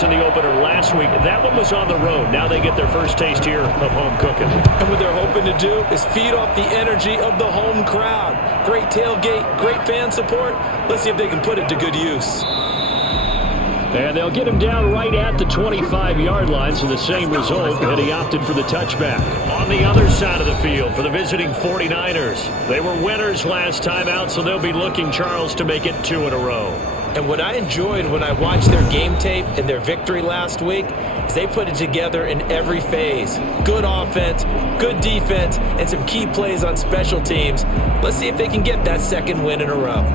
loss in the opener last week. That one was on the road. Now they get their first taste here of home cooking. And what they're hoping to do is feed off the energy of the home crowd. Great tailgate, great fan support. Let's see if they can put it to good use. And they'll get him down right at the 25-yard line, so the same result, and he opted for the touchback. On the other side of the field for the visiting 49ers. They were winners last time out, so they'll be looking, Charles, to make it 2 in a row. And what I enjoyed when I watched their game tape and their victory last week is they put it together in every phase. Good offense, good defense, and some key plays on special teams. Let's see if they can get that second win in a row.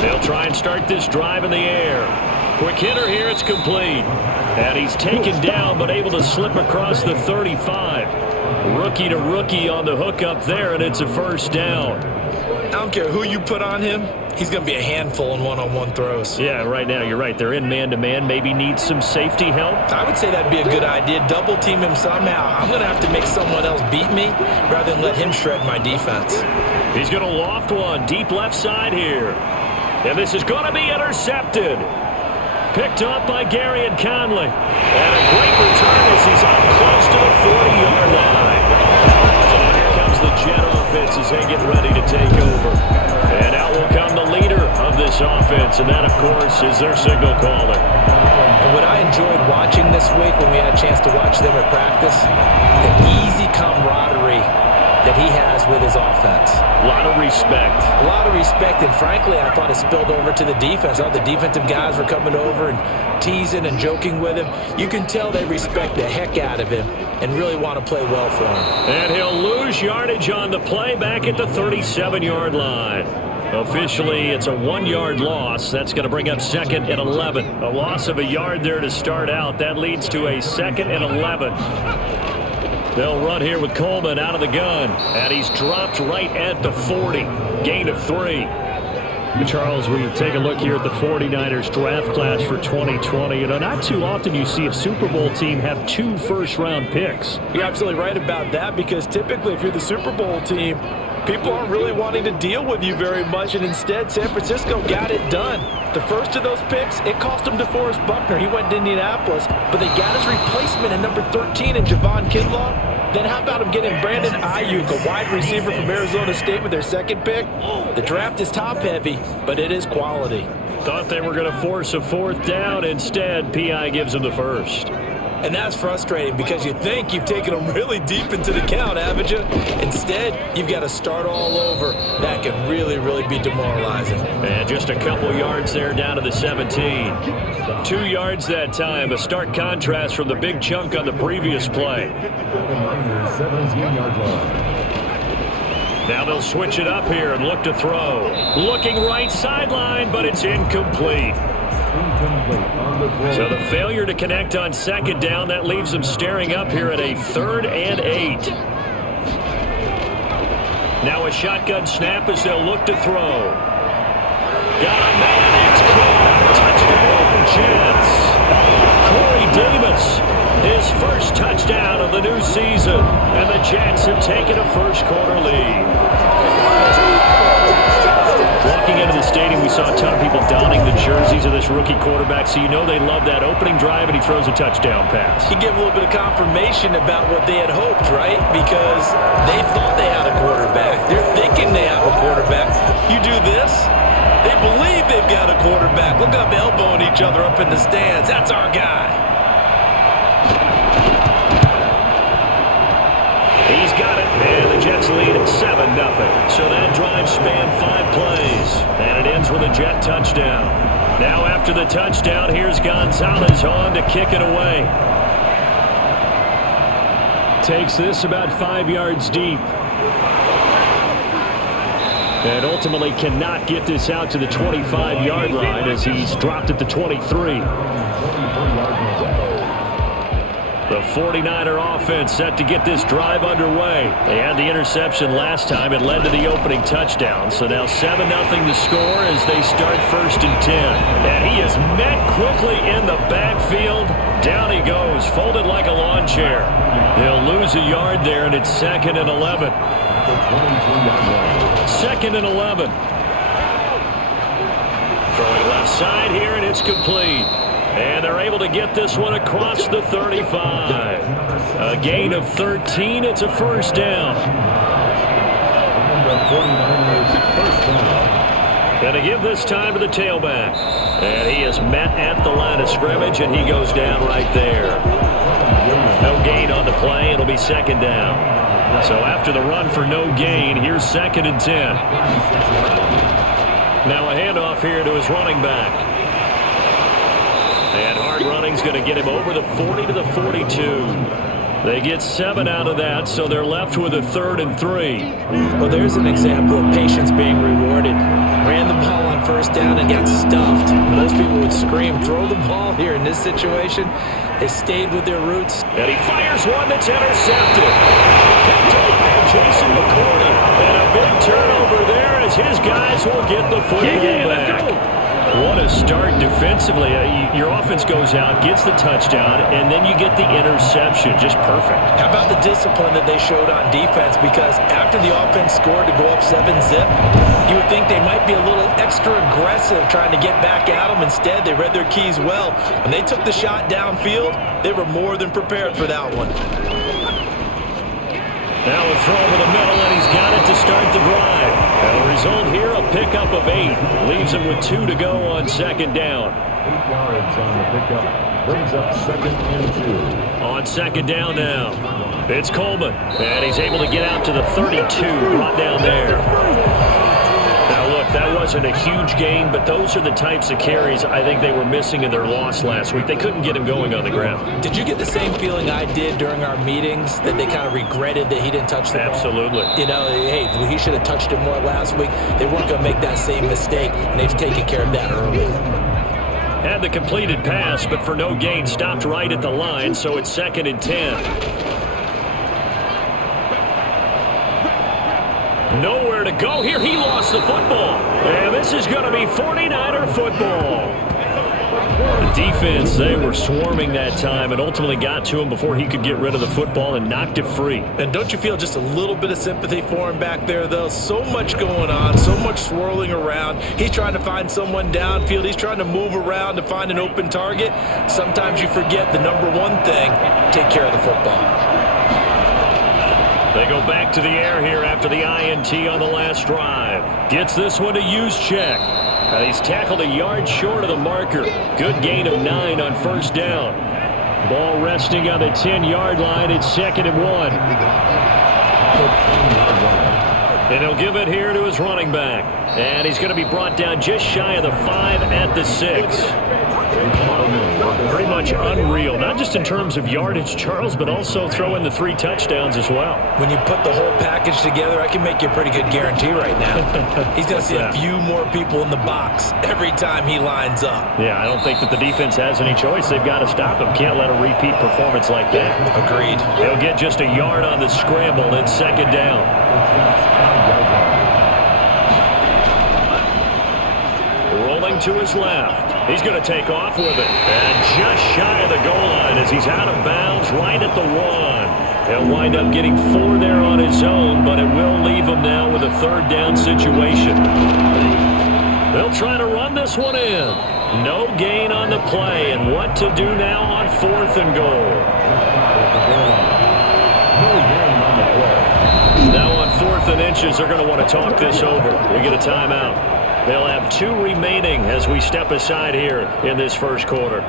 They'll try and start this drive in the air. Quick hitter here, it's complete. And he's taken down, but able to slip across the 35. Rookie to rookie on the hook up there, and it's a first down. I don't care who you put on him. He's going to be a handful in one-on-one throws. Yeah, right now, you're right. They're in man-to-man. Maybe needs some safety help. I would say that'd be a good idea. Double team him somehow. I'm going to have to make someone else beat me rather than let him shred my defense. He's going to loft one deep left side here. And this is going to be intercepted. Picked up by Gary and Conley. And a great return as he's up close to the 40-yard line. And here comes the Jet offense as they get ready to take over. And out will come the leader of this offense, and that, of course, is their signal caller. And what I enjoyed watching this week when we had a chance to watch them at practice, the easy camaraderie that he has with his offense. A lot of respect. A lot of respect, and frankly, I thought it spilled over to the defense. All the defensive guys were coming over and teasing and joking with him. You can tell they respect the heck out of him and really want to play well for him. And he'll lose yardage on the play back at the 37-yard line. Officially, it's a 1-yard loss. That's going to bring up 2nd and 11. A loss of a yard there to start out. That leads to a 2nd and 11. They'll run here with Coleman out of the gun. And he's dropped right at the 40. Gain of 3. Charles, we take a look here at the 49ers draft class for 2020. You know, not too often you see a Super Bowl team have 2 first-round picks. You're absolutely right about that, because typically if you're the Super Bowl team, people aren't really wanting to deal with you very much, and instead San Francisco got it done. The first of those picks, it cost them DeForest Buckner. He went to Indianapolis, but they got his replacement at number 13 in Javon Kinlaw. Then how about him getting Brandon Ayuk, a wide receiver from Arizona State, with their 2nd pick? The draft is top-heavy, but it is quality. Thought they were going to force a 4th down. Instead, P.I. gives them the 1st. And that's frustrating, because you think you've taken them really deep into the count, haven't you? Instead, you've got to start all over. That can really, really be demoralizing. And just a couple yards there down to the 17. 2 yards that time. A stark contrast from the big chunk on the previous play. Now they'll switch it up here and look to throw. Looking right sideline, but it's incomplete. So the failure to connect on 2nd down, that leaves them staring up here at a 3rd and 8. Now a shotgun snap as they'll look to throw. Got a man, it's caught. Touchdown, Jets. Corey Davis, his first touchdown of the new season. And the Jets have taken a first-quarter lead. Walking into the stadium, we saw a ton of people donning the jerseys of this rookie quarterback, so you know they love that opening drive, and he throws a touchdown pass. He gave a little bit of confirmation about what they had hoped, right? Because they thought they had a quarterback. They're thinking they have a quarterback. You do this, they believe they've got a quarterback. Look up, elbowing each other up in the stands. That's our guy. He's got it, and the Jets lead at 7-0. So that drive spanned 5 plays, and it ends with a Jet touchdown. Now after the touchdown, here's Gonzalez on to kick it away. Takes this about 5 yards deep. And ultimately cannot get this out to the 25-yard line as he's dropped at the 23. The 49er offense set to get this drive underway. They had the interception last time. It led to the opening touchdown. So now 7-0 to score as they start 1st and 10. And he is met quickly in the backfield. Down he goes, folded like a lawn chair. He'll lose a yard there, and it's 2nd and 11. 2nd and 11. Throwing left side here, and it's complete. And they're able to get this one across the 35. A gain of 13. It's a 1st down. Going to give this time to the tailback. And he is met at the line of scrimmage, and he goes down right there. No gain on the play. It'll be 2nd down. So after the run for no gain, here's 2nd and 10. Now a handoff here to his running back. And hard running's going to get him over the 40 to the 42. They get 7 out of that, so they're left with a 3rd and 3. Well, there's an example of patience being rewarded. Ran the ball on 1st down and got stuffed. Most people would scream, throw the ball here. In this situation, they stayed with their roots. And he fires one that's intercepted. Picked up by Jason McCourty. And a big turnover there as his guys will get the football back. What a start defensively. Your offense goes out, gets the touchdown, and then you get the interception. Just perfect. How about the discipline that they showed on defense? Because after the offense scored to go up 7-zip, you would think they might be a little extra aggressive trying to get back at them. Instead, they read their keys well. When they took the shot downfield, they were more than prepared for that one. Now a throw over the middle, and he's got it to start the drive. And the result here, a pickup of 8. Leaves him with 2 to go on 2nd down. 8 yards on the pickup. Brings up 2nd and 2. On 2nd down now, it's Coleman. And he's able to get out to the 32, brought down there. Now look, that wasn't a huge gain, but those are the types of carries I think they were missing in their loss last week. They couldn't get him going on the ground. Did you get the same feeling I did during our meetings, that they kind of regretted that he didn't touch the ball? Absolutely. You know, hey, he should have touched it more last week. They weren't going to make that same mistake, and they've taken care of that early. Had the completed pass, but for no gain, stopped right at the line, so it's 2nd and 10. Nowhere to go here. He lost the football. And this is going to be 49er football. The defense, they were swarming that time and ultimately got to him before he could get rid of the football and knocked it free. And don't you feel just a little bit of sympathy for him back there, though? So much going on, so much swirling around. He's trying to find someone downfield. He's trying to move around to find an open target. Sometimes you forget the number one thing, take care of the football. They go back to the air here after the INT on the last drive. Gets this one to Juszczyk. He's tackled a yard short of the marker. Good gain of 9 on 1st down. Ball resting on the 10-yard line. It's 2nd and 1. And he'll give it here to his running back. And he's going to be brought down just shy of the 5 at the 6. Pretty much unreal, not just in terms of yardage, Charles, but also throw in the 3 touchdowns as well. When you put the whole package together, I can make you a pretty good guarantee right now. He's going to see a few more people in the box every time he lines up. Yeah, I don't think that the defense has any choice. They've got to stop him. Can't let a repeat performance like that. Agreed. He'll get just a yard on the scramble. It's 2nd down. Rolling to his left. He's going to take off with it. And just shy of the goal line as he's out of bounds right at the 1. He'll wind up getting 4 there on his own, but it will leave him now with a 3rd down situation. They'll try to run this one in. No gain on the play, and what to do now on 4th and goal. Now on 4th and inches, they're going to want to talk this over. We get a timeout. They'll have 2 remaining as we step aside here in this first quarter.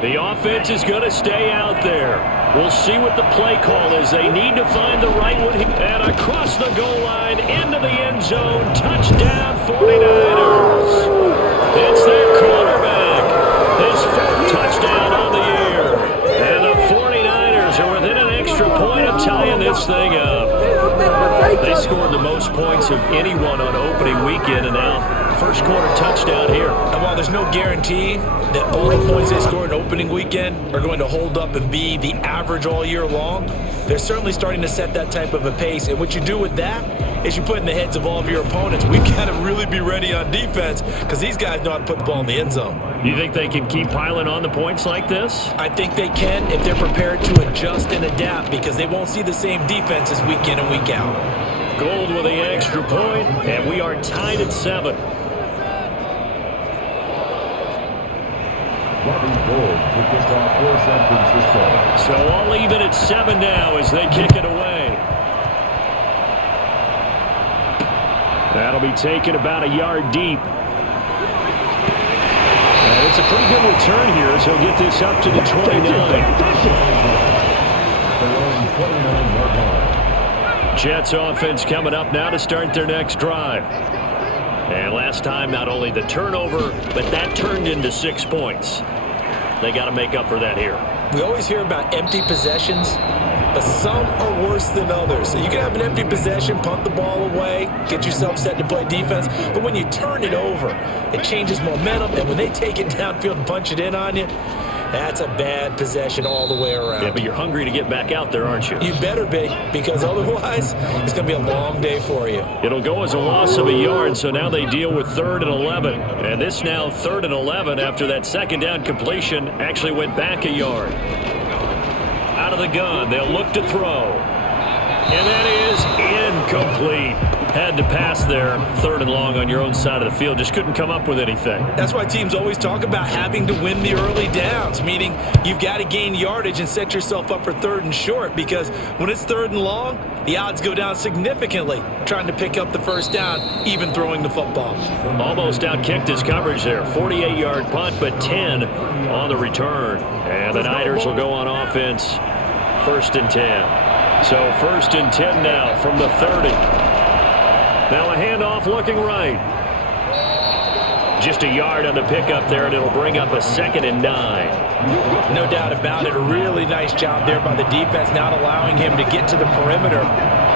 The offense is going to stay out there. We'll see what the play call is. They need to find the right one. And across the goal line, into the end zone. Touchdown, 49ers. It's their quarterback. His 4th touchdown on the year. And the 49ers are within an extra point of tying this thing up. They scored the most points of anyone on opening weekend, and now first quarter touchdown here. And while there's no guarantee that all the points they scored in opening weekend are going to hold up and be the average all year long, they're certainly starting to set that type of a pace. And what you do with that is you put in the heads of all of your opponents, we've got to really be ready on defense because these guys know how to put the ball in the end zone. You think they can keep piling on the points like this? I think they can if they're prepared to adjust and adapt because they won't see the same defenses week in and week out. Gold with the extra point, and we are tied at 7. So all even at 7 now as they kick it away. That'll be taken about a yard deep. And it's a pretty good return here as he'll get this up to the 29. Jets offense coming up now to start their next drive. And last time, not only the turnover, but that turned into 6 points. They got to make up for that here. We always hear about empty possessions, but some are worse than others. So you can have an empty possession, punt the ball away, get yourself set to play defense. But when you turn it over, it changes momentum. And when they take it downfield and punch it in on you, that's a bad possession all the way around. Yeah, but you're hungry to get back out there, aren't you? You better be, because otherwise it's going to be a long day for you. It'll go as a loss of a yard, so now they deal with 3rd and 11. And this now 3rd and 11 after that second down completion actually went back a yard. Out of the gun, they'll look to throw. And that is incomplete. Had to pass there, 3rd and long on your own side of the field. Just couldn't come up with anything. That's why teams always talk about having to win the early downs, meaning you've got to gain yardage and set yourself up for 3rd and short, because when it's 3rd and long, the odds go down significantly trying to pick up the first down, even throwing the football. Almost outkicked his coverage there. 48-yard punt, but 10 on the return. And the Niners will go on offense, 1st and 10. So 1st and 10 now from the 30. Now a handoff looking right. Just a yard on the pickup there, and it'll bring up a 2nd and 9. No doubt about it. A really nice job there by the defense, not allowing him to get to the perimeter.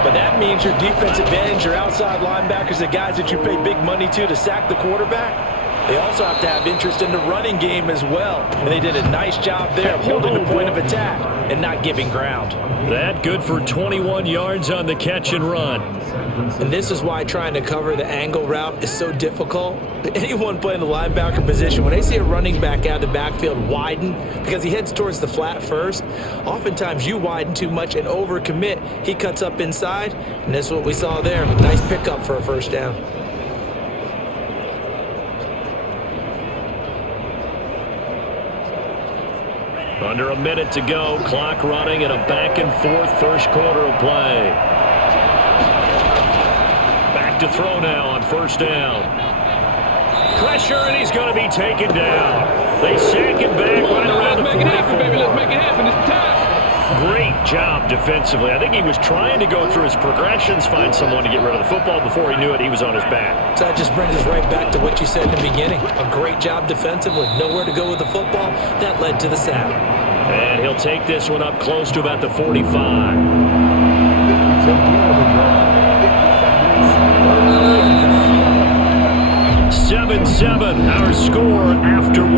But that means your defensive ends, your outside linebackers, the guys that you pay big money to sack the quarterback, they also have to have interest in the running game as well. And they did a nice job there of holding the point of attack and not giving ground. That good for 21 yards on the catch and run. And this is why trying to cover the angle route is so difficult. Anyone playing the linebacker position, when they see a running back out of the backfield widen because he heads towards the flat first, oftentimes you widen too much and overcommit. He cuts up inside, and that's what we saw there. Nice pickup for a first down. Under a minute to go, clock running, and a back-and-forth first quarter of play. Back to throw now on 1st down. Pressure, and he's going to be taken down. They sack him back right around the 44. Let's make it happen. It's time. Great job defensively. I think he was trying to go through his progressions, find someone to get rid of the football. Before he knew it, he was on his back. So that just brings us right back to what you said in the beginning. A great job defensively. Nowhere to go with the football. That led to the sack. And he'll take this one up close to about the 45. 7-7, our score after 1.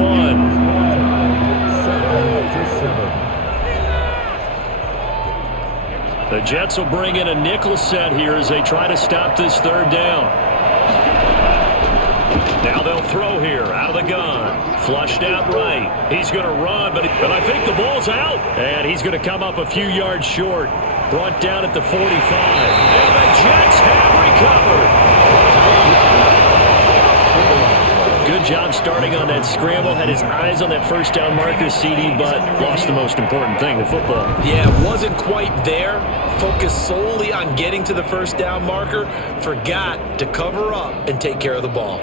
The Jets will bring in a nickel set here as they try to stop this 3rd down. Now they'll throw here out of the gun. Flushed out right. He's going to run, but I think the ball's out. And he's going to come up a few yards short. Brought down at the 45. And the Jets have recovered. Good job starting on that scramble. Had his eyes on that first down marker, CD, but lost the most important thing, the football. Yeah, wasn't quite there. Focused solely on getting to the first down marker. Forgot to cover up and take care of the ball.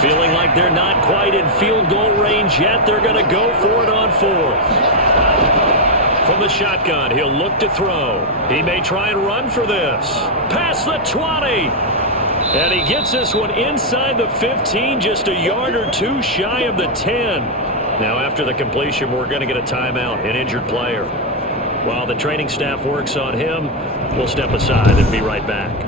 Feeling like they're not quite in field goal range yet. They're going to go for it on fourth. From the shotgun, he'll look to throw. He may try and run for this. Past the 20. And he gets this one inside the 15, just a yard or two shy of the 10. Now after the completion, we're going to get a timeout, an injured player. While the training staff works on him, we'll step aside and be right back.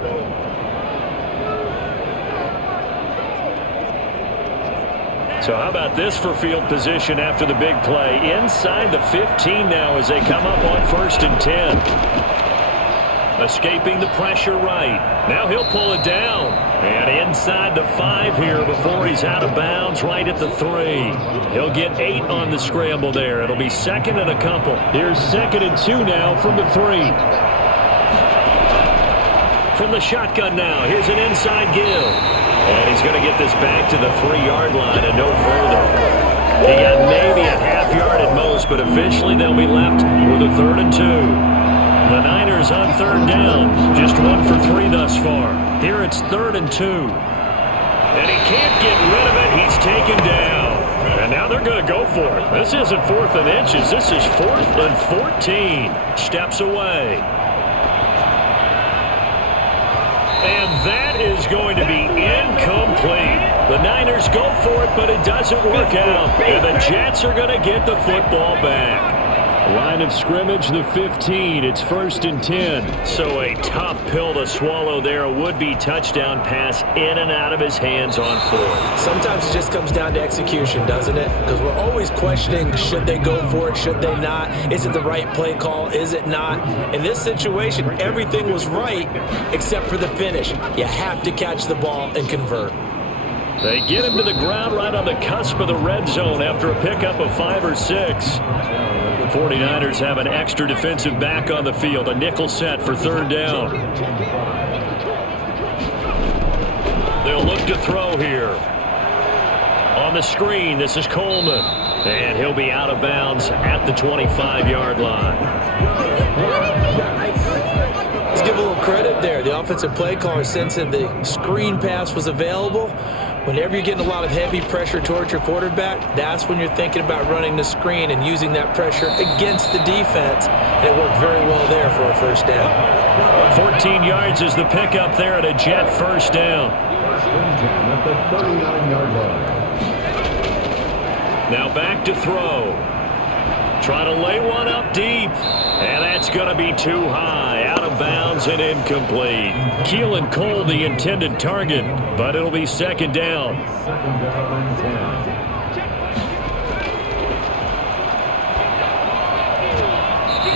So how about this for field position after the big play? Inside the 15 now as they come up on 1st and 10. Escaping the pressure right. Now he'll pull it down. And inside the 5 here before he's out of bounds right at the 3. He'll get 8 on the scramble there. It'll be 2nd and a couple. Here's 2nd and 2 now from the 3. From the shotgun now. Here's an inside give. And he's going to get this back to the 3-yard line and no further. He got maybe a half yard at most, but officially they'll be left with a 3rd and 2. The Niners on 3rd down. Just 1 for 3 thus far. Here it's 3rd and 2. And he can't get rid of it. He's taken down. And now they're going to go for it. This isn't 4th and inches. This is 4th and 14. Steps away. And that is going to be incomplete. The Niners go for it, but it doesn't work out. And the Jets are going to get the football back. Line of scrimmage, the 15. It's 1st and 10. So a tough pill to swallow there. A would-be touchdown pass in and out of his hands on 4th. Sometimes it just comes down to execution, doesn't it? Because we're always questioning, should they go for it, should they not? Is it the right play call? Is it not? In this situation, everything was right except for the finish. You have to catch the ball and convert. They get him to the ground right on the cusp of the red zone after a pickup of 5 or 6. 49ers have an extra defensive back on the field, a nickel set for 3rd down. They'll look to throw here. On the screen, this is Coleman. And he'll be out of bounds at the 25-yard line. Let's give a little credit there. The offensive play caller sensing the screen pass was available. Whenever you're getting a lot of heavy pressure towards your quarterback, that's when you're thinking about running the screen and using that pressure against the defense. And it worked very well there for a 1st down. 14 yards is the pickup there at a Jet 1st down. At the 39-yard line. Now back to throw. Try to lay one up deep. And that's going to be too high. Out of bounds and incomplete. Keelan Cole the intended target, but it'll be 2nd down. 2nd down and 10.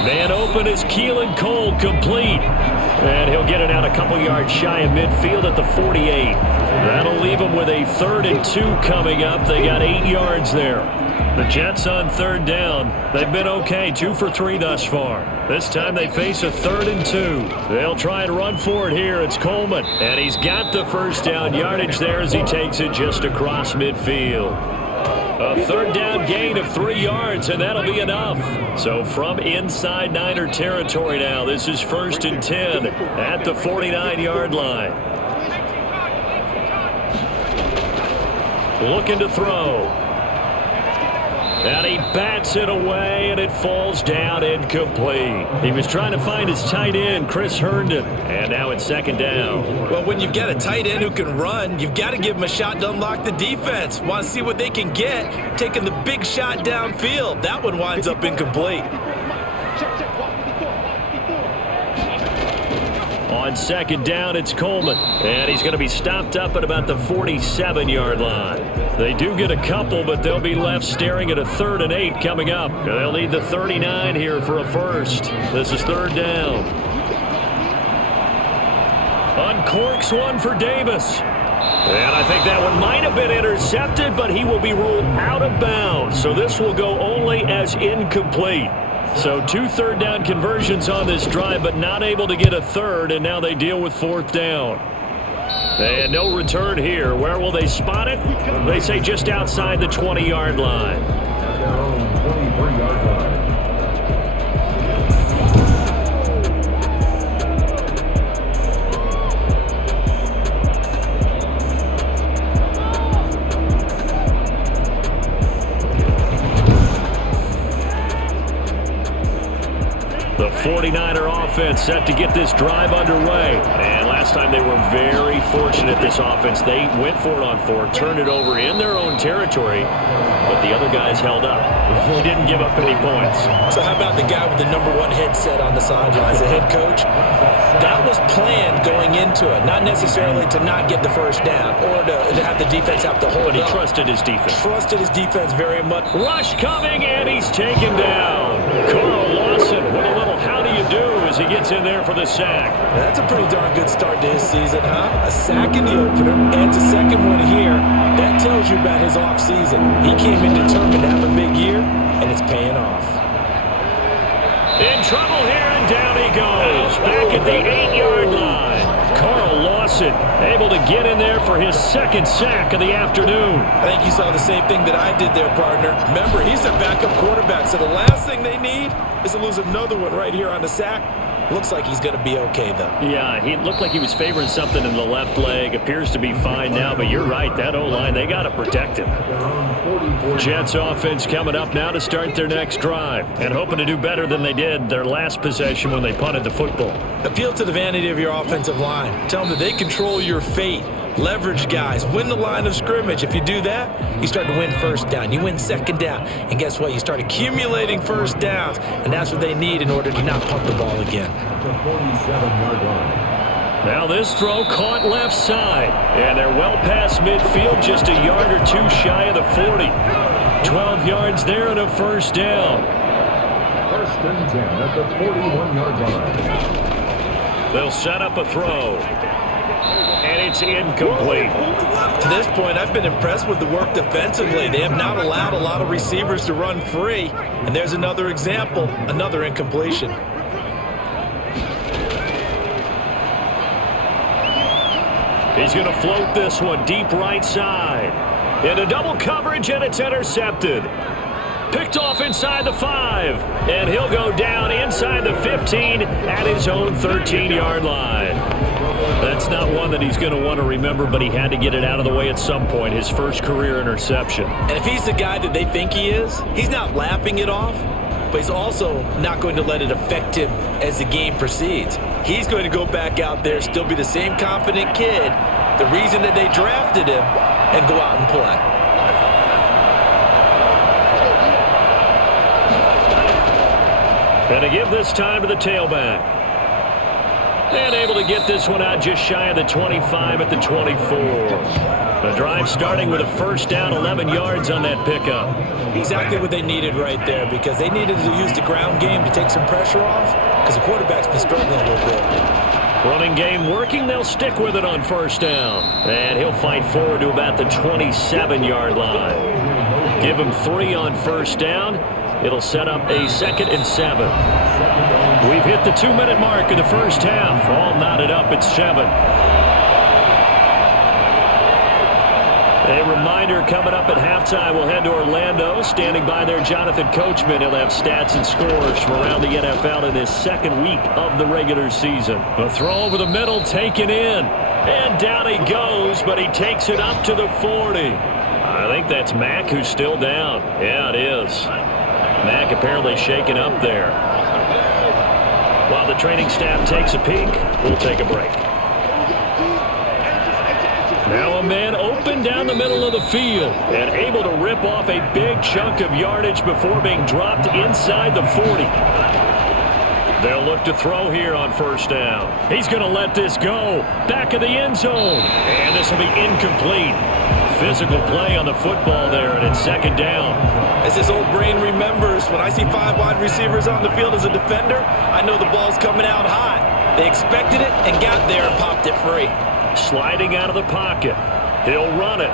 Man open is Keelan Cole, complete. And he'll get it out a couple yards shy of midfield at the 48. That'll leave him with a 3rd and 2 coming up. They got 8 yards there. The Jets on 3rd down. They've been okay, 2 for 3 thus far. This time they face a 3rd and 2. They'll try and run for it here. It's Coleman. And he's got the 1st down yardage there as he takes it just across midfield. A 3rd down gain of 3 yards, and that'll be enough. So from inside Niner territory now, this is 1st and 10 at the 49-yard line. Looking to throw. And he bats it away, and it falls down incomplete. He was trying to find his tight end, Chris Herndon, and now it's 2nd down. Well, when you've got a tight end who can run, you've got to give him a shot to unlock the defense. Want to see what they can get, taking the big shot downfield. That one winds up incomplete. On 2nd down, it's Coleman, and he's going to be stopped up at about the 47-yard line. They do get a couple, but they'll be left staring at a 3rd and 8 coming up. They'll need the 39 here for a 1st. This is 3rd down. Uncorks one for Davis. And I think that one might have been intercepted, but he will be ruled out of bounds. So this will go only as incomplete. So 2 3rd down conversions on this drive, but not able to get a 3rd, and now they deal with 4th down. And no return here. Where will they spot it? They say just outside the 20-yard line. At their own 23-yard line. 49er offense set to get this drive underway. And last time they were very fortunate, this offense. They went for it on 4, turned it over in their own territory, but the other guys held up. They didn't give up any points. So how about the guy with the #1 headset on the sidelines, the head coach? That was planned going into it, not necessarily to not get the first down or to have the defense have to hold But he up. trusted his defense. Trusted his defense very much. Rush coming, and he's taken down. Carl Lawson with a little how do you do as he gets in there for the sack. That's a pretty darn good start to his season, huh? A sack in the opener, adds a second one here. That tells you about his offseason. He came in determined to have a big year, and it's paying off. In trouble here, and down he goes. Back at the 8-yard line. Carl Lawson able to get in there for his second sack of the afternoon. I think you saw the same thing that I did there, partner. Remember, he's their backup quarterback, so the last thing they need is to lose another one right here on the sack. Looks like he's going to be okay, though. Yeah, he looked like he was favoring something in the left leg. Appears to be fine now, but you're right. That O-line, they got to protect him. Jets offense coming up now to start their next drive and hoping to do better than they did their last possession when they punted the football. Appeal to the vanity of your offensive line. Tell them that they control your fate. Leverage guys. Win the line of scrimmage. If you do that, you start to win first down. You win second down. And guess what? You start accumulating first downs. And that's what they need in order to not punt the ball again. Now this throw caught left side. And they're well past midfield, just a yard or two shy of the 40. 12 yards there and a first down. First and 10 at the 41-yard line. They'll set up a throw. And it's incomplete. To this point, I've been impressed with the work defensively. They have not allowed a lot of receivers to run free. And there's another example, another incompletion. He's going to float this one deep right side. Into double coverage, and it's intercepted. Picked off inside the 5. And he'll go down inside the 15 at his own 13-yard line. That's not one that he's going to want to remember, but he had to get it out of the way at some point, his first career interception. And if he's the guy that they think he is, he's not laughing it off, but he's also not going to let it affect him as the game proceeds. He's going to go back out there, still be the same confident kid, the reason that they drafted him, and go out and play. And to give this time to the tailback. And able to get this one out just shy of the 25 at the 24. The drive starting with a first down, 11 yards on that pickup. Exactly what they needed right there, because they needed to use the ground game to take some pressure off, because the quarterback's been struggling a little bit. Running game working, they'll stick with it on first down. And he'll fight forward to about the 27-yard line. Give him 3 on first down. It'll set up a 2nd and 7. We've hit the 2-minute mark in the first half. All knotted up at 7. A reminder coming up at halftime. We'll head to Orlando. Standing by there, Jonathan Coachman. He'll have stats and scores from around the NFL in his second week of the regular season. A throw over the middle taken in. And down he goes, but he takes it up to the 40. I think that's Mack who's still down. Yeah, it is. Mack apparently shaken up there. While the training staff takes a peek, we'll take a break. Now a man open down the middle of the field and able to rip off a big chunk of yardage before being dropped inside the 40. They'll look to throw here on first down. He's going to let this go. Back of the end zone. And this will be incomplete. Physical play on the football there, and it's second down. As his old brain remembers, when I see 5 wide receivers on the field as a defender, I know the ball's coming out hot. They expected it and got there and popped it free. Sliding out of the pocket. He'll run it.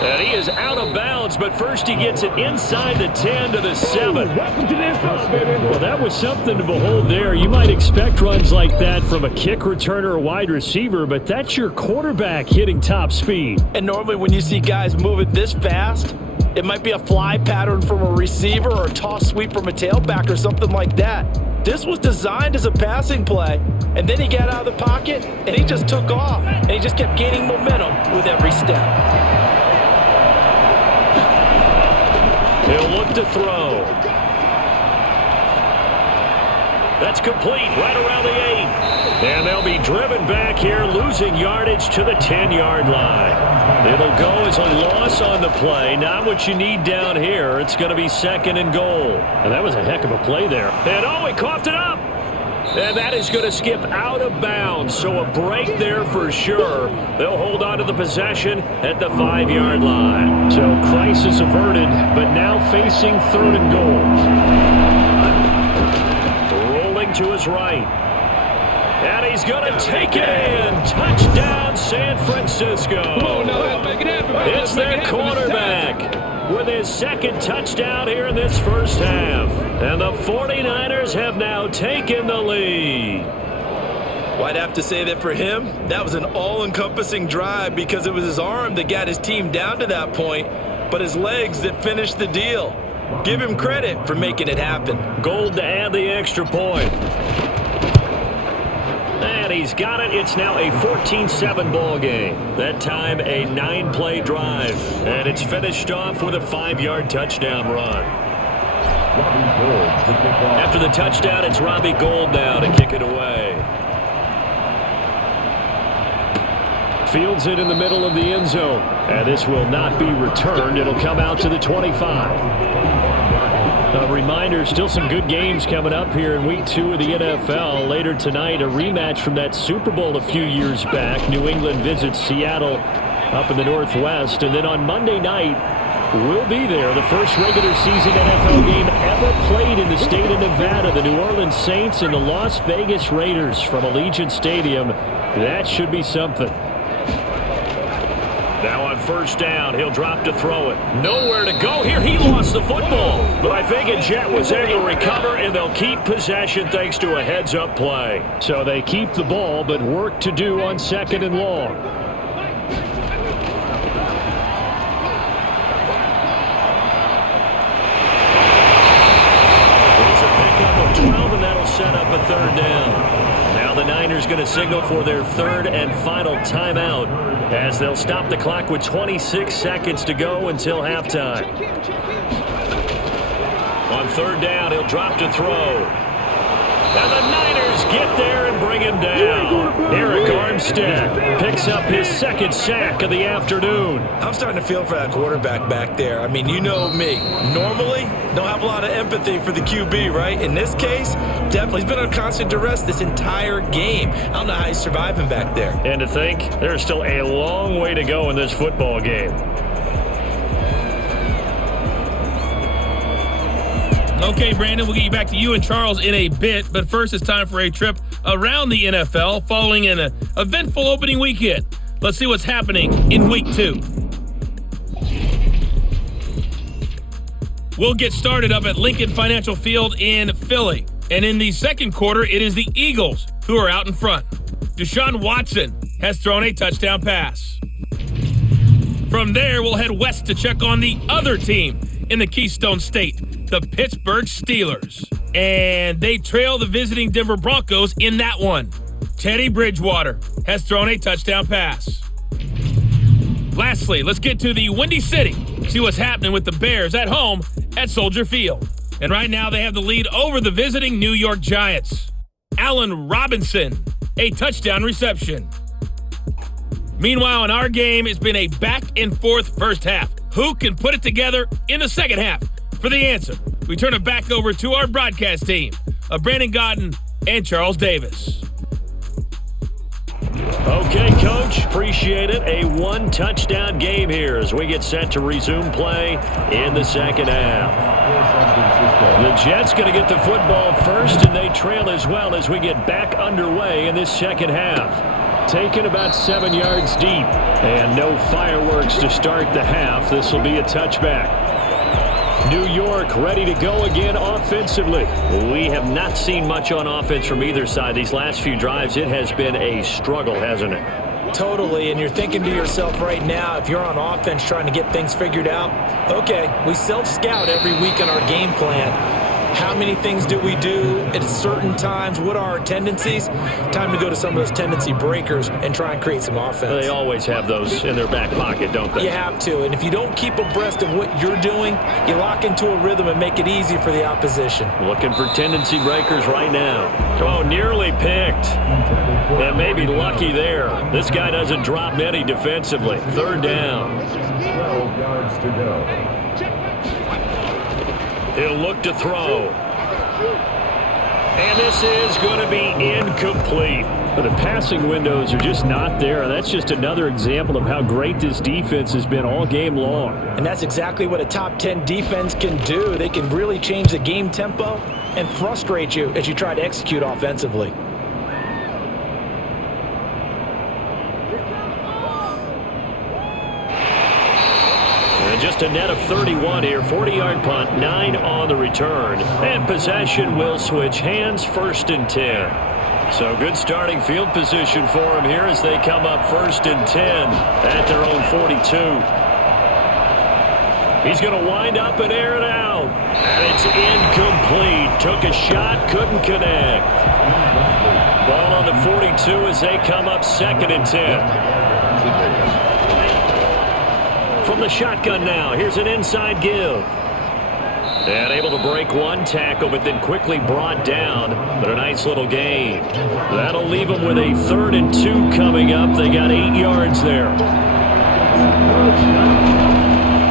And he is out of bounds, but first he gets it inside the 10 to the 7. Welcome to the NFL, baby. Well, that was something to behold there. You might expect runs like that from a kick returner or wide receiver, but that's your quarterback hitting top speed. And normally when you see guys move it this fast, it might be a fly pattern from a receiver or a toss sweep from a tailback or something like that. This was designed as a passing play, and then he got out of the pocket, and he just took off, and he just kept gaining momentum with every step. He'll look to throw. That's complete right around the 8. And they'll be driven back here, losing yardage to the 10-yard line. It'll go as a loss on the play. Not what you need down here. It's going to be 2nd and goal. And that was a heck of a play there. And oh, he coughed it up. And that is going to skip out of bounds. So a break there for sure. They'll hold on to the possession at the 5-yard line. So crisis averted, but now facing 3rd and goal. Rolling to his right. And he's going to take it in. Touchdown, San Francisco. Come on now, let's make it happen. It's their quarterback with his 2nd touchdown here in this first half. And the 49ers have now taken the lead. Well, I'd have to say that for him, that was an all-encompassing drive because it was his arm that got his team down to that point, but his legs that finished the deal. Give him credit for making it happen. Gold to add the extra point. And he's got it. It's now a 14-7 ball game. That time a 9-play drive. And it's finished off with a 5-yard touchdown run. After the touchdown, it's Robbie Gould now to kick it away. Fields it in the middle of the end zone. And this will not be returned. It'll come out to the 25. A reminder, still some good games coming up here in Week 2 of the NFL. Later tonight, a rematch from that Super Bowl a few years back. New England visits Seattle up in the Northwest. And then on Monday night, we'll be there. The first regular season NFL game ever played in the state of Nevada. The New Orleans Saints and the Las Vegas Raiders from Allegiant Stadium. That should be something. Now on first down, he'll drop to throw it. Nowhere to go here. He lost the football. But I think Jet was able to recover, and they'll keep possession thanks to a heads-up play. So they keep the ball, but work to do on 2nd and long. It's a pickup of 12, and that'll set up a 3rd down. Now the Niners going to signal for their 3rd and final timeout, as they'll stop the clock with 26 seconds to go until halftime. On 3rd down, he'll drop to throw. And the Niners get there and bring him down. Eric Armstead picks up his 2nd sack of the afternoon. I'm starting to feel for that quarterback back there. I mean, you know me. Normally, don't have a lot of empathy for the QB, right? In this case, definitely. He's been on constant duress this entire game. I don't know how he's surviving back there. And to think, there's still a long way to go in this football game. Okay, Brandon, we'll get you back to you and Charles in a bit, but first it's time for a trip around the NFL following an eventful opening weekend. Let's see what's happening in Week 2. We'll get started up at Lincoln Financial Field in Philly. And in the second quarter, it is the Eagles who are out in front. Deshaun Watson has thrown a touchdown pass. From there, we'll head west to check on the other team in the Keystone State, the Pittsburgh Steelers. And they trail the visiting Denver Broncos in that one. Teddy Bridgewater has thrown a touchdown pass. Lastly, let's get to the Windy City, see what's happening with the Bears at home at Soldier Field. And right now they have the lead over the visiting New York Giants. Allen Robinson, a touchdown reception. Meanwhile, in our game, it's been a back-and-forth first half. Who can put it together in the second half? For the answer, we turn it back over to our broadcast team of Brandon Godden and Charles Davis. Okay, Coach, appreciate it. A 1-touchdown game here as we get set to resume play in the second half. The Jets going to get the football first, and they trail as well as we get back underway in this second half. Taken about 7 yards deep, and no fireworks to start the half. This will be a touchback. New York ready to go again offensively. We have not seen much on offense from either side. These last few drives, it has been a struggle, hasn't it? Totally, and you're thinking to yourself right now, if you're on offense trying to get things figured out, okay, we self-scout every week on our game plan. How many things do we do at certain times? What are our tendencies? Time to go to some of those tendency breakers and try and create some offense. They always have those in their back pocket, don't they? You have to, and if you don't keep abreast of what you're doing, you lock into a rhythm and make it easy for the opposition. Looking for tendency breakers right now. Oh, nearly picked. And maybe lucky there. This guy doesn't drop many defensively. Third down. 12 yards to go. He'll look to throw. And this is going to be incomplete. But the passing windows are just not there. That's just another example of how great this defense has been all game long. And that's exactly what a top 10 defense can do. They can really change the game tempo and frustrate you as you try to execute offensively. Just a net of 31 here. 40-yard punt, 9 on the return. And possession will switch hands, 1st and 10. So good starting field position for them here as they come up 1st and 10 at their own 42. He's going to wind up and air it out. And it's incomplete. Took a shot, couldn't connect. Ball on the 42 as they come up 2nd and 10. From the shotgun now, here's an inside give. And able to break one tackle, but then quickly brought down. But a nice little gain. That'll leave them with a 3rd and 2 coming up. They got 8 yards there.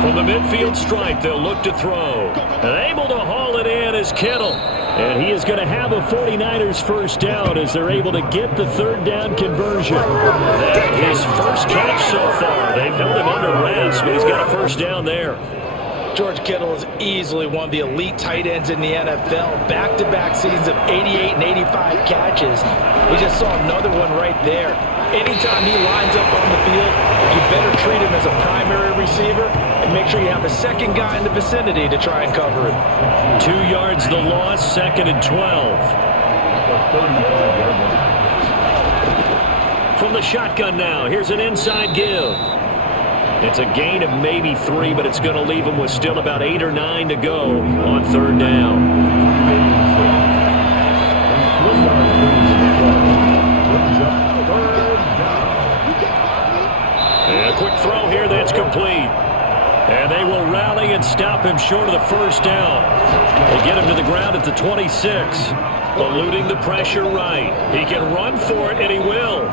From the midfield stripe, they'll look to throw. And able to haul it in is Kittle. And he is going to have a 49ers first down as they're able to get the 3rd down conversion. That his first catch so far. They've held him under wraps, but he's got a first down there. George Kittle is easily one of the elite tight ends in the NFL. Back-to-back seasons of 88 and 85 catches. We just saw another one right there. Anytime he lines up on the field, you better treat him as a primary receiver and make sure you have a second guy in the vicinity to try and cover him. 2 yards the loss, 2nd and 12. From the shotgun now, here's an inside give. It's a gain of maybe 3, but it's going to leave them with still about 8 or 9 to go on 3rd down. And a quick throw here that's complete. And they will rally and stop him short of the first down. They get him to the ground at the 26. Eluding the pressure right. He can run for it, and he will.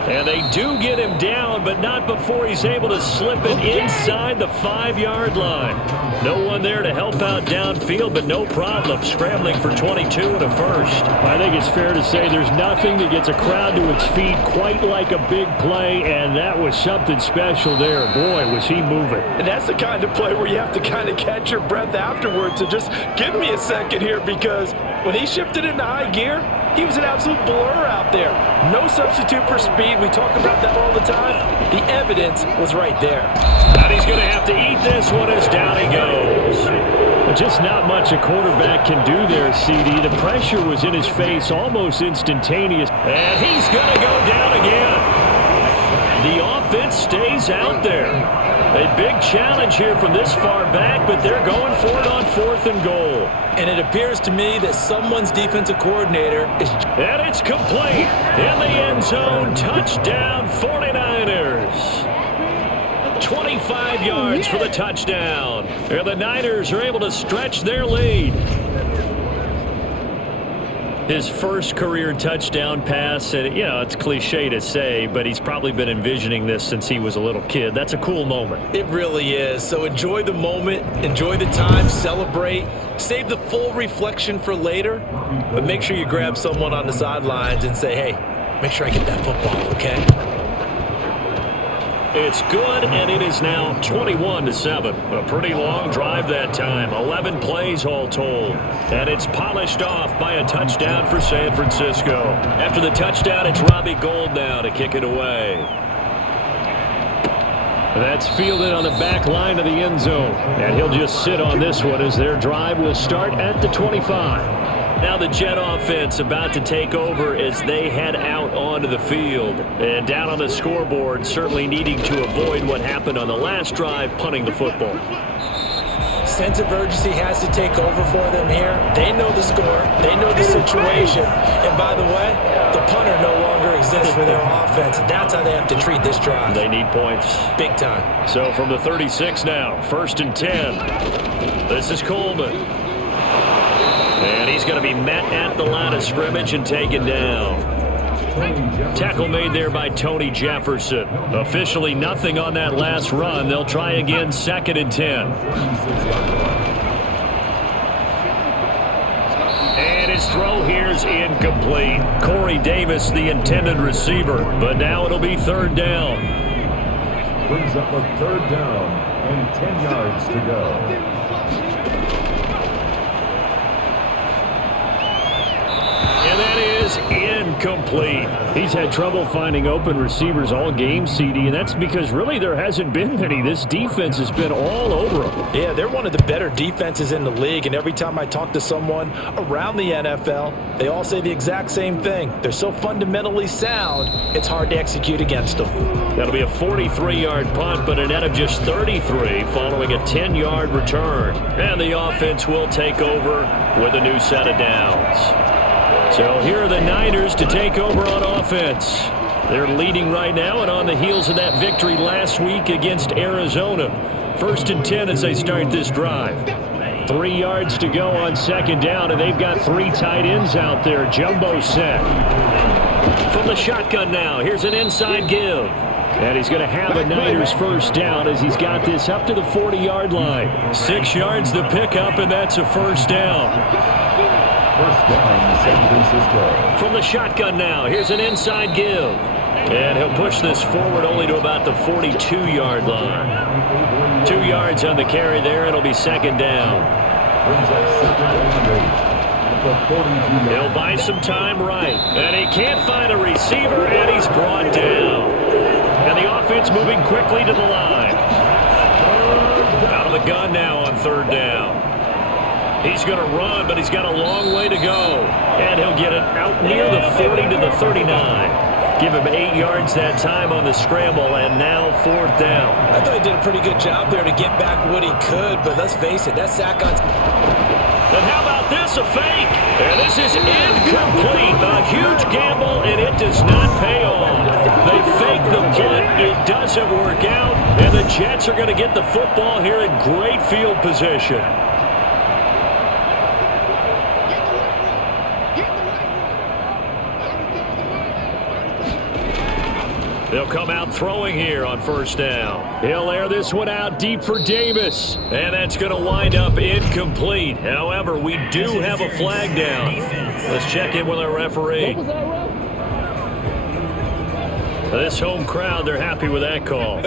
And they do get him down, but not before he's able to slip it inside the 5-yard line. No one there to help out downfield, but no problem scrambling for 22 and a first. I think it's fair to say there's nothing that gets a crowd to its feet quite like a big play, and that was something special there. Boy, was he moving. And that's the kind of play where you have to kind of catch your breath afterwards. So just give me a second here, because when he shifted into high gear, he was an absolute blur out there. No substitute for speed. We talk about that all the time. The evidence was right there. And he's going to have to eat this one as down he goes. Just not much a quarterback can do there, CD. The pressure was in his face almost instantaneous. And he's going to go down again. The offense stays out there. A big challenge here from this far back, but they're going for it on 4th and goal. And it appears to me that someone's defensive coordinator is... And it's complete. In the end zone, touchdown 49ers. 25 yards for the touchdown. And the Niners are able to stretch their lead. His first career touchdown pass, and you know, it's cliche to say, but he's probably been envisioning this since he was a little kid. That's a cool moment. It really is. So enjoy the moment, enjoy the time, celebrate, save the full reflection for later, but make sure you grab someone on the sidelines and say, hey, make sure I get that football, okay? It's good, and it is now 21-7. A pretty long drive that time. 11 plays all told. And it's polished off by a touchdown for San Francisco. After the touchdown, it's Robbie Gould now to kick it away. That's fielded on the back line of the end zone. And he'll just sit on this one as their drive will start at the 25. Now the Jet offense about to take over as they head out onto the field. And down on the scoreboard, certainly needing to avoid what happened on the last drive, punting the football. sense of urgency has to take over for them here. They know the score. They know the situation. And by the way, the punter no longer exists for their offense. That's how they have to treat this drive. They need points. Big time. So from the 36 now, 1st and 10. This is Coleman. And he's going to be met at the line of scrimmage and taken down. Tackle made there by Tony Jefferson. Officially nothing on that last run. They'll try again, 2nd and 10. And his throw here's incomplete. Corey Davis, the intended receiver. But now it'll be 3rd down. Brings up a 3rd down and 10 yards to go. And that is incomplete. He's had trouble finding open receivers all game, CD, and that's because really there hasn't been many. This defense has been all over them. Yeah, they're one of the better defenses in the league, and every time I talk to someone around the NFL, they all say the exact same thing. They're so fundamentally sound, it's hard to execute against them. That'll be a 43-yard punt, but a net of just 33 following a 10-yard return. And the offense will take over with a new set of downs. So here are the Niners to take over on offense. They're leading right now and on the heels of that victory last week against Arizona. 1st and 10 as they start this drive. 3 yards to go on 2nd down, and they've got 3 tight ends out there. Jumbo set. From the shotgun now, here's an inside give. And he's going to have a Niners 1st down as he's got this up to the 40-yard line. 6 yards the pickup, and that's a 1st down. 1st down, San Francisco. From the shotgun now, here's an inside give. And he'll push this forward only to about the 42-yard line. 2 yards on the carry there. It'll be 2nd down. Brings up 2nd and 8. The 42-yard. He'll buy some time right. And he can't find a receiver, and he's brought down. And the offense moving quickly to the line. Out of the gun now on 3rd down. He's going to run, but he's got a long way to go. And he'll get it out near the 40 to the 39. Give him 8 yards that time on the scramble, and now 4th down. I thought he did a pretty good job there to get back what he could, but let's face it, that sack on... And how about this, a fake? And this is incomplete. A huge gamble, and it does not pay off. They fake the punt. It doesn't work out, and the Jets are going to get the football here in great field position. They'll come out throwing here on 1st down. He'll air this one out deep for Davis. And that's going to wind up incomplete. However, we do have a flag down. Let's check in with our referee. This home crowd, they're happy with that call.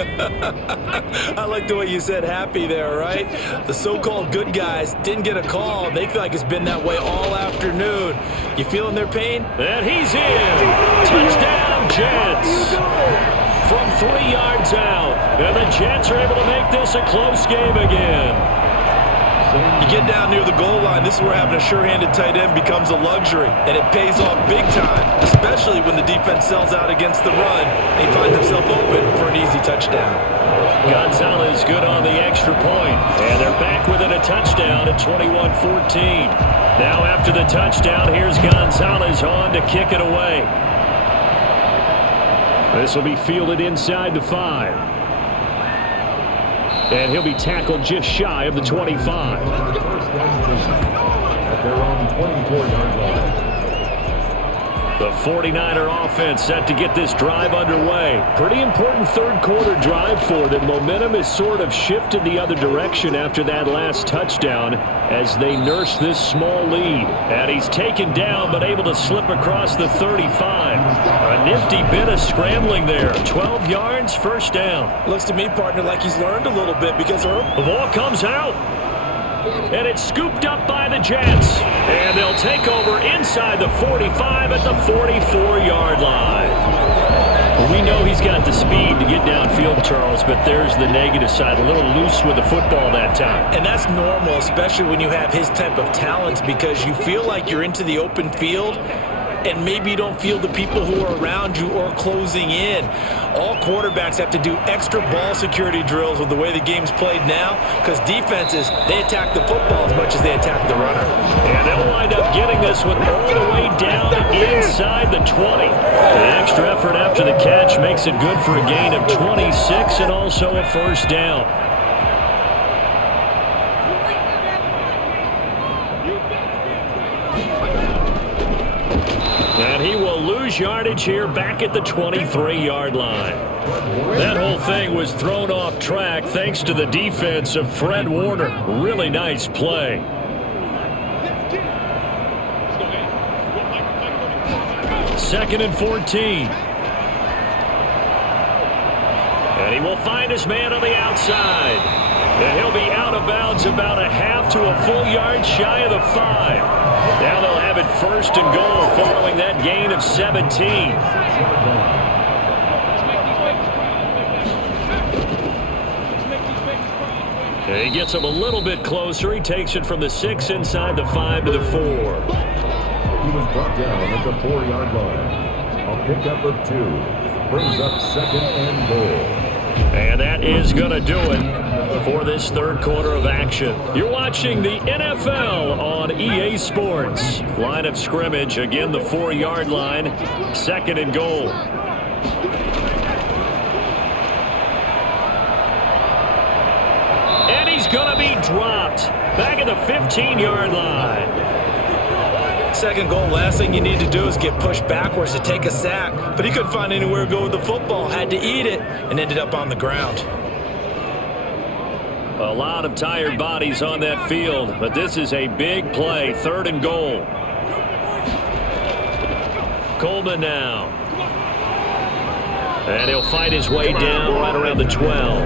I like the way you said happy there, right? The so-called good guys didn't get a call. They feel like it's been that way all afternoon. You feeling their pain? And he's in. Touchdown, Jets. From 3 yards out. And the Jets are able to make this a close game again. You get down near the goal line, this is where having a sure-handed tight end becomes a luxury, and it pays off big time, especially when the defense sells out against the run and he finds himself open for an easy touchdown. Gonzalez good on the extra point, and they're back within a touchdown at 21-14. Now after the touchdown, here's Gonzalez on to kick it away. This will be fielded inside the 5. And he'll be tackled just shy of the 25. At their own 24-yard line. The 49er offense set to get this drive underway. Pretty important 3rd quarter drive for them. Momentum has sort of shifted the other direction after that last touchdown as they nurse this small lead. And he's taken down but able to slip across the 35. A nifty bit of scrambling there. 12 yards, 1st down. Looks to me, partner, like he's learned a little bit because the ball comes out. And it's scooped up by the Jets. And they'll take over inside the 45 at the 44-yard line. We know he's got the speed to get downfield, Charles, but there's the negative side. A little loose with the football that time. And that's normal, especially when you have his type of talents, because you feel like you're into the open field and maybe you don't feel the people who are around you or closing in. All quarterbacks have to do extra ball security drills with the way the game's played now, because defenses, they attack the football as much as they attack the runner. And they'll wind up getting this one all the way down inside the 20. The extra effort after the catch makes it good for a gain of 26 and also a first down. And he will lose yardage here back at the 23-yard line. That whole thing was thrown off track thanks to the defense of Fred Warner. Really nice play. Second and 14. And he will find his man on the outside. And he'll be out of bounds about a half to a full yard shy of the 5. Now they'll have it first and goal following that gain of 17. He gets him a little bit closer. He takes it from the 6 inside the 5 to the 4. He was brought down at the 4-yard line. A pickup of 2. Brings up second and goal. And that is going to do it for this third quarter of action. You're watching the NFL on EA Sports. Line of scrimmage, again the 4-yard line. Second and goal. And he's going to be dropped. Back at the 15-yard line. Second goal, last thing you need to do is get pushed backwards to take a sack. But he couldn't find anywhere to go with the football, had to eat it, and ended up on the ground. A lot of tired bodies on that field, but this is a big play, third and goal. Coleman now. And he'll fight his way down right around the 12.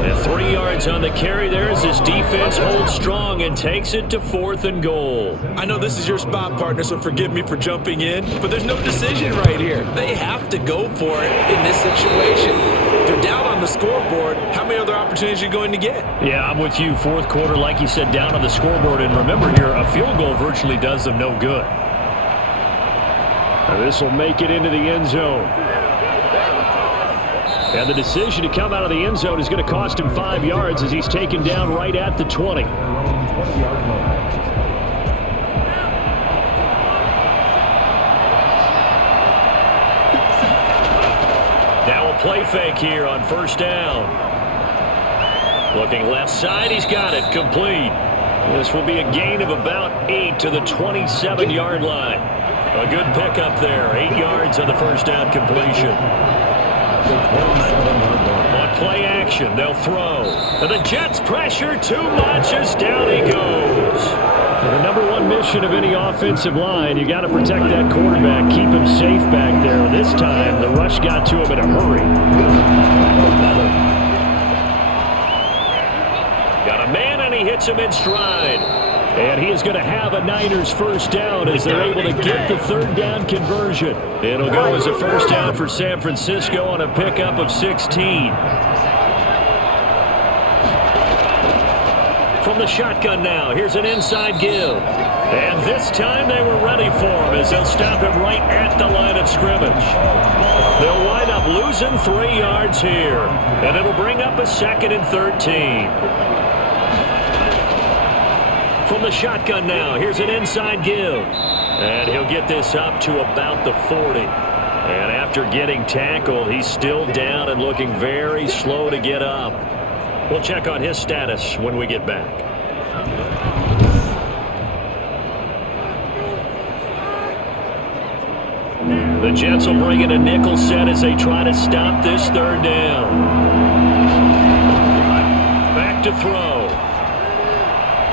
And 3 yards on the carry there as his defense holds strong and takes it to fourth and goal. I know this is your spot, partner, so forgive me for jumping in, but there's no decision right here. They have to go for it in this situation. They're down on the scoreboard. How many other opportunities are you going to get? Yeah, I'm with you. Fourth quarter, like you said, down on the scoreboard. And remember here, a field goal virtually does them no good. This will make it into the end zone. And the decision to come out of the end zone is going to cost him 5 yards as he's taken down right at the 20. Now a play fake here on first down. Looking left side, he's got it complete. This will be a gain of about 8 to the 27-yard line. A good pickup there, 8 yards on the first down completion. On play action, they'll throw. And the Jets pressure too much as down he goes. The number one mission of any offensive line, you got to protect that quarterback, keep him safe back there. This time, the rush got to him in a hurry. Got a man, and he hits him in stride. And he is going to have a Niners first down as they're able to get the third down conversion. It'll go as a first down for San Francisco on a pickup of 16. From the shotgun now, here's an inside give. And this time they were ready for him as they'll stop him right at the line of scrimmage. They'll wind up losing 3 yards here. And it'll bring up a second and 13. From the shotgun now, here's an inside give. And he'll get this up to about the 40. And after getting tackled, he's still down and looking very slow to get up. We'll check on his status when we get back. The Jets will bring in a nickel set as they try to stop this third down. Back to throw.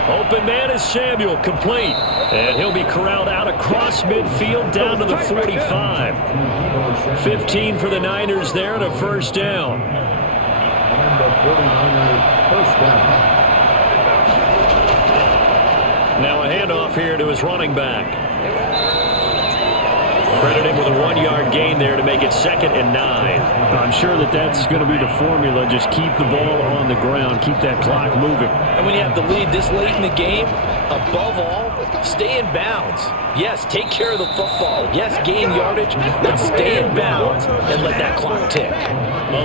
Open man is Samuel, complete. And he'll be corralled out across midfield down to the 45. 15 for the Niners there and a first down. And the 49ers first down. Now a handoff here to his running back. Credited him with a 1-yard gain there to make it 2nd and 9. I'm sure that's going to be the formula. Just keep the ball on the ground. Keep that clock moving. And when you have the lead this late in the game, above all, stay in bounds. Yes, take care of the football. Yes, gain yardage, but stay in bounds and let that clock tick.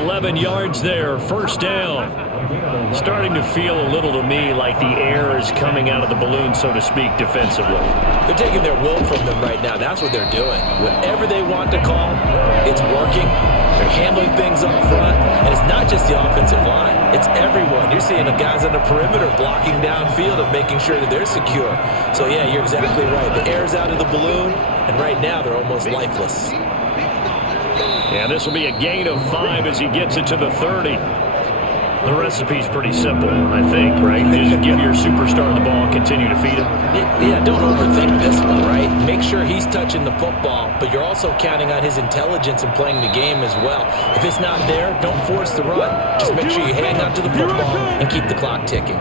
11 yards there, 1st down. Starting to feel a little to me like the air is coming out of the balloon, so to speak, defensively. They're taking their will from them right now. That's what they're doing. Whatever they want to call, it's working. They're handling things up front, and it's not just the offensive line. It's everyone. You're seeing the guys on the perimeter blocking downfield and making sure that they're secure. So, yeah, you're exactly right. The air's out of the balloon, and right now they're almost lifeless. Yeah, this will be a gain of 5 as he gets it to the 30. The recipe's pretty simple, I think, right? Just give your superstar the ball and continue to feed him. Yeah, don't overthink this one, right? Make sure he's touching the football, but you're also counting on his intelligence and playing the game as well. If it's not there, don't force the run. Just make sure you hang on to the football and keep the clock ticking.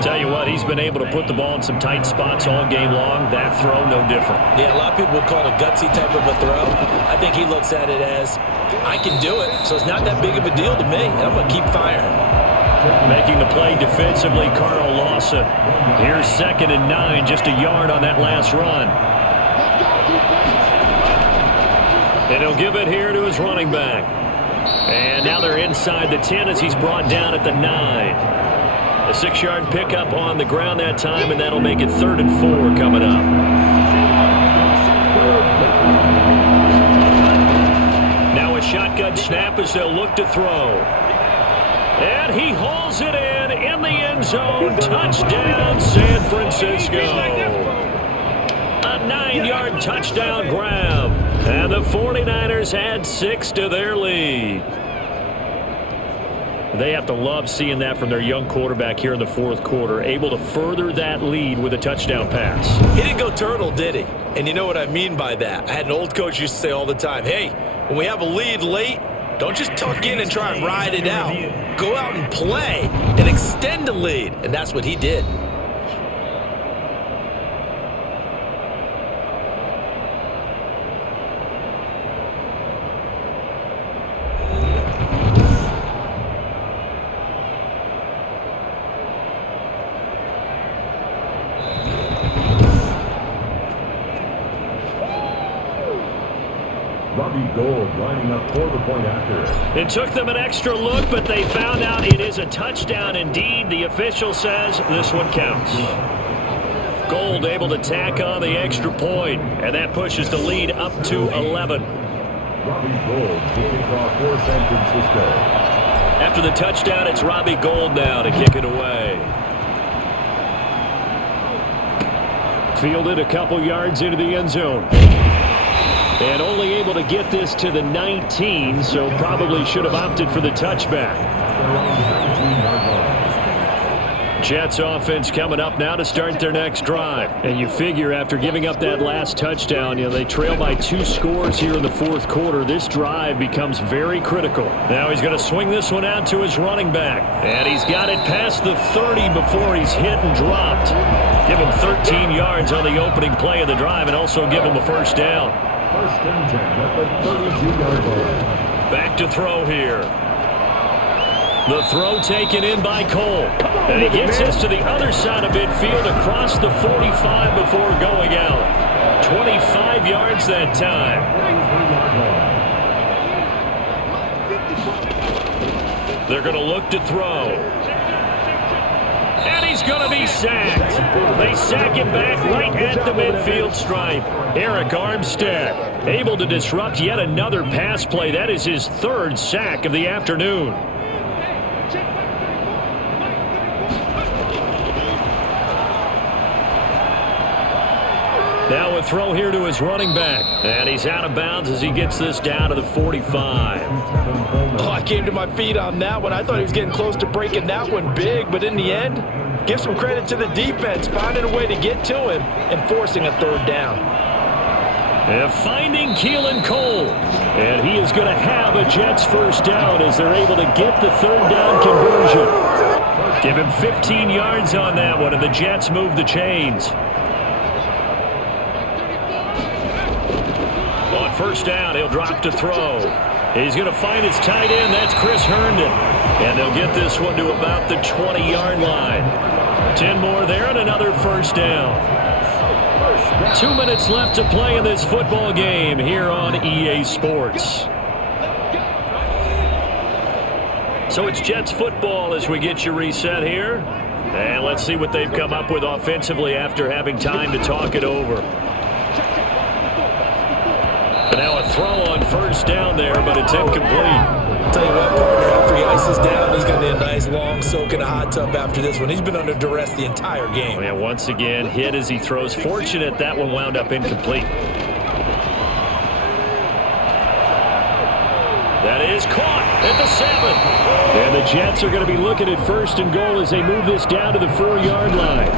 Tell you what, he's been able to put the ball in some tight spots all game long. That throw, no different. Yeah, a lot of people would call it a gutsy type of a throw. I think he looks at it as, I can do it, so it's not that big of a deal to me, and I'm going to keep firing. Making the play defensively, Carl Lawson. Here's 2nd and 9, just a yard on that last run. And he'll give it here to his running back. And now they're inside the 10 as he's brought down at the 9. A 6-yard pickup on the ground that time, and that'll make it 3rd and 4 coming up. Now a shotgun snap as they'll look to throw. And he hauls it in the end zone. Touchdown, San Francisco. A 9-yard touchdown grab. And the 49ers add 6 to their lead. They have to love seeing that from their young quarterback here in the 4th quarter, able to further that lead with a touchdown pass. He didn't go turtle, did he? And you know what I mean by that. I had an old coach used to say all the time, hey, when we have a lead late, don't just tuck in and try and ride it out. Go out and play and extend the lead. And that's what he did. Gold lining up for the point after. It took them an extra look, but they found out it is a touchdown indeed. The official says this one counts. Gold able to tack on the extra point, and that pushes the lead up to 11. Robbie Gold kicking off for San Francisco. After the touchdown, it's Robbie Gold now to kick it away. Fielded a couple yards into the end zone. And only able to get this to the 19, so probably should have opted for the touchback. Jets offense coming up now to start their next drive. And you figure after giving up that last touchdown, they trail by 2 scores here in the 4th quarter. This drive becomes very critical. Now he's going to swing this one out to his running back. And he's got it past the 30 before he's hit and dropped. Give him 13 yards on the opening play of the drive and also give him a 1st down. 1st and 10 at the 32-yard line. Back to throw here. The throw taken in by Cole. And he gets this to the other side of midfield across the 45 before going out. 25 yards that time. They're going to look to throw. And he's going to be sacked. They sack him back right at the midfield stripe. Eric Armstead able to disrupt yet another pass play. That is his 3rd sack of the afternoon. Now a throw here to his running back. And he's out of bounds as he gets this down to the 45. Oh, I came to my feet on that one. I thought he was getting close to breaking that one big, but in the end, give some credit to the defense, finding a way to get to him and forcing a 3rd down. And finding Keelan Cole. And he is going to have a Jets 1st down as they're able to get the 3rd down conversion. Give him 15 yards on that one, and the Jets move the chains. first down. He'll drop to throw. He's going to find his tight end. That's Chris Herndon. And they'll get this one to about the 20-yard line. 10 more there and another first down. 2 minutes left to play in this football game here on EA Sports. So it's Jets football as we get you reset here. And let's see what they've come up with offensively after having time to talk it over. And now a throw on first down there, but it's incomplete. I'll tell you what, partner, after he ices down, he's going to need a nice long soak in a hot tub after this one. He's been under duress the entire game. Yeah, once again, hit as he throws. Fortunate that one wound up incomplete. That is caught at the 7. And the Jets are going to be looking at first and goal as they move this down to the 4-yard line.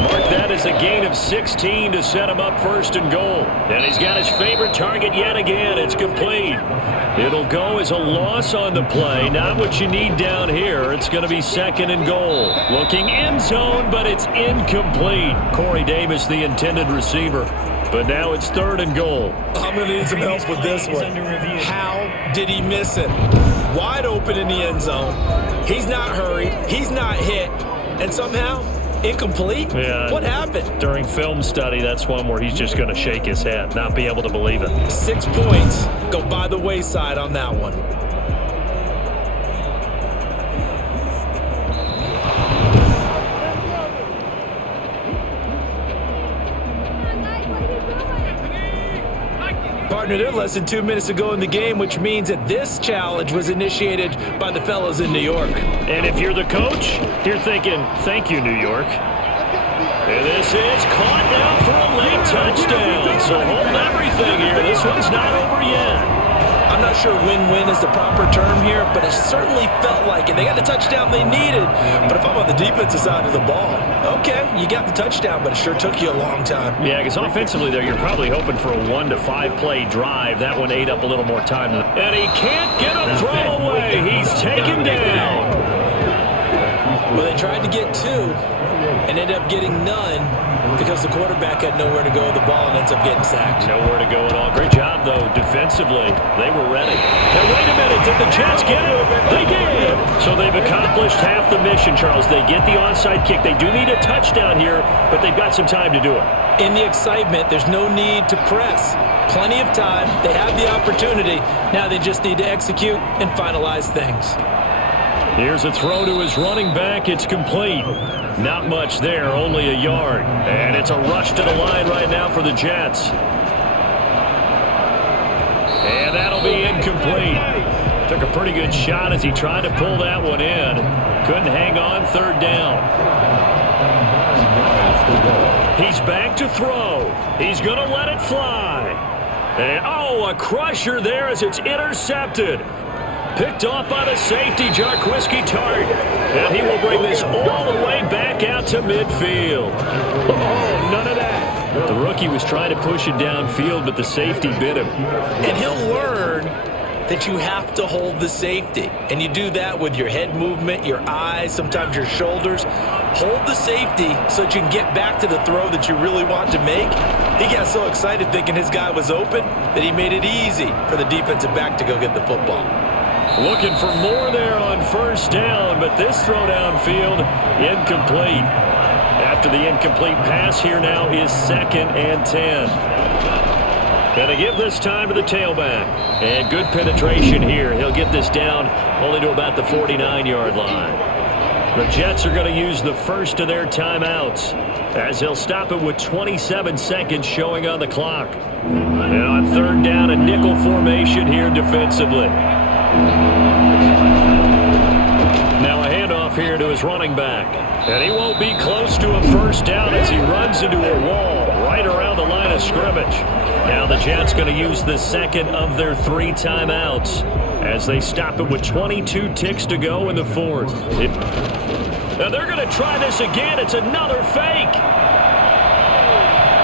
Mark that as a gain of 16 to set him up first and goal. And he's got his favorite target yet again. It's complete. It'll go as a loss on the play. Not what you need down here. It's going to be second and goal. Looking end zone, but it's incomplete. Corey Davis, the intended receiver. But now it's third and goal. I'm going to need some help with this one. How did he miss it? Wide open in the end zone. He's not hurried. He's not hit. And somehow, incomplete? Yeah. What happened? During film study, that's one where he's just going to shake his head, not be able to believe it. 6 points go by the wayside on that one. Partner, they're less than 2 minutes to go in the game, which means that this challenge was initiated by the fellows in New York. And if you're the coach, you're thinking, thank you, New York. And this is caught now for a late touchdown. So hold everything here. This one's not over yet. I'm not sure win-win is the proper term here, but it certainly felt like it. They got the touchdown they needed. But if I'm on the defensive side of the ball, okay, you got the touchdown, but it sure took you a long time. Yeah, because offensively there, you're probably hoping for a 1 to 5 play drive. That one ate up a little more time. And he can't get a throw away. He's taken down. Well, they tried to get 2 and ended up getting none because the quarterback had nowhere to go with the ball and ends up getting sacked. Nowhere to go at all. Great job, though, defensively. They were ready. Now, wait a minute. Did the Jets get it? They did. So they've accomplished half the mission, Charles. They get the onside kick. They do need a touchdown here, but they've got some time to do it. In the excitement, there's no need to press. Plenty of time. They have the opportunity. Now they just need to execute and finalize things. Here's a throw to his running back. It's complete. Not much there, only a yard. And it's a rush to the line right now for the Jets. And that'll be incomplete. Took a pretty good shot as he tried to pull that one in. Couldn't hang on, third down. He's back to throw. He's going to let it fly. And, oh, a crusher there as it's intercepted. Picked off by the safety, Jarquiski Tart. And he will bring this all the way back out to midfield. Oh, none of that. The rookie was trying to push it downfield, but the safety bit him. And he'll learn that you have to hold the safety. And you do that with your head movement, your eyes, sometimes your shoulders. Hold the safety so that you can get back to the throw that you really want to make. He got so excited thinking his guy was open that he made it easy for the defensive back to go get the football. Looking for more there on first down, but this throw downfield, incomplete. After the incomplete pass, here now is 2nd and 10. And they give this time to the tailback. And good penetration here. He'll get this down only to about the 49-yard line. The Jets are going to use the first of their timeouts as they'll stop it with 27 seconds showing on the clock. And on third down, a nickel formation here defensively. Now a handoff here to his running back. And he won't be close to a first down as he runs into a wall right around the line of scrimmage. Now the Jets going to use the second of their 3 timeouts as they stop it with 22 ticks to go in the fourth. Now they're going to try this again. It's another fake.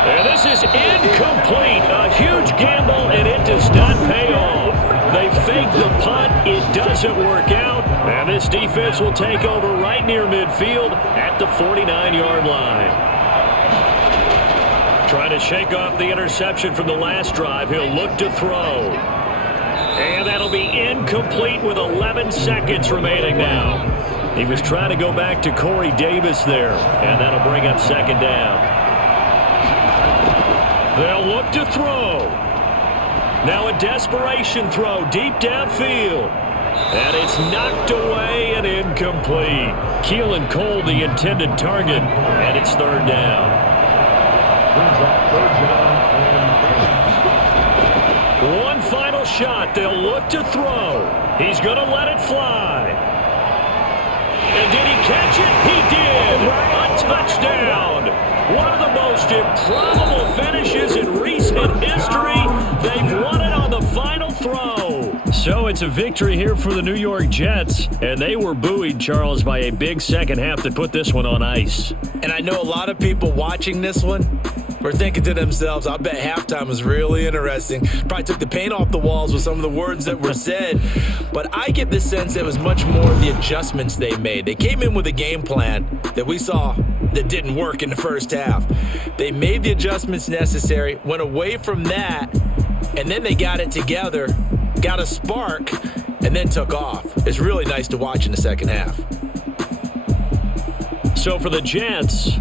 And this is incomplete. A huge gamble, and it does not pay off. They fake the punt. It doesn't work out. And this defense will take over right near midfield at the 49-yard line. Trying to shake off the interception from the last drive. He'll look to throw. And that'll be incomplete with 11 seconds remaining now. He was trying to go back to Corey Davis there, and that'll bring up second down. They'll look to throw. Now a desperation throw deep downfield. And it's knocked away and incomplete. Keelan Cole, the intended target, and it's third down. One final shot. They'll look to throw. He's going to let it fly. And did he catch it? He did. A touchdown. One of the most improbable finishes in recent history. They've won it on the final throw. So it's a victory here for the New York Jets, and they were buoyed, Charles, by a big second half that put this one on ice. And I know a lot of people watching this one were thinking to themselves, I bet halftime was really interesting. Probably took the paint off the walls with some of the words that were said. But I get the sense it was much more the adjustments they made. They came in with a game plan that we saw that didn't work in the first half. They made the adjustments necessary, went away from that, and then they got it together, got a spark, and then took off. It's really nice to watch in the second half. So for the Jets,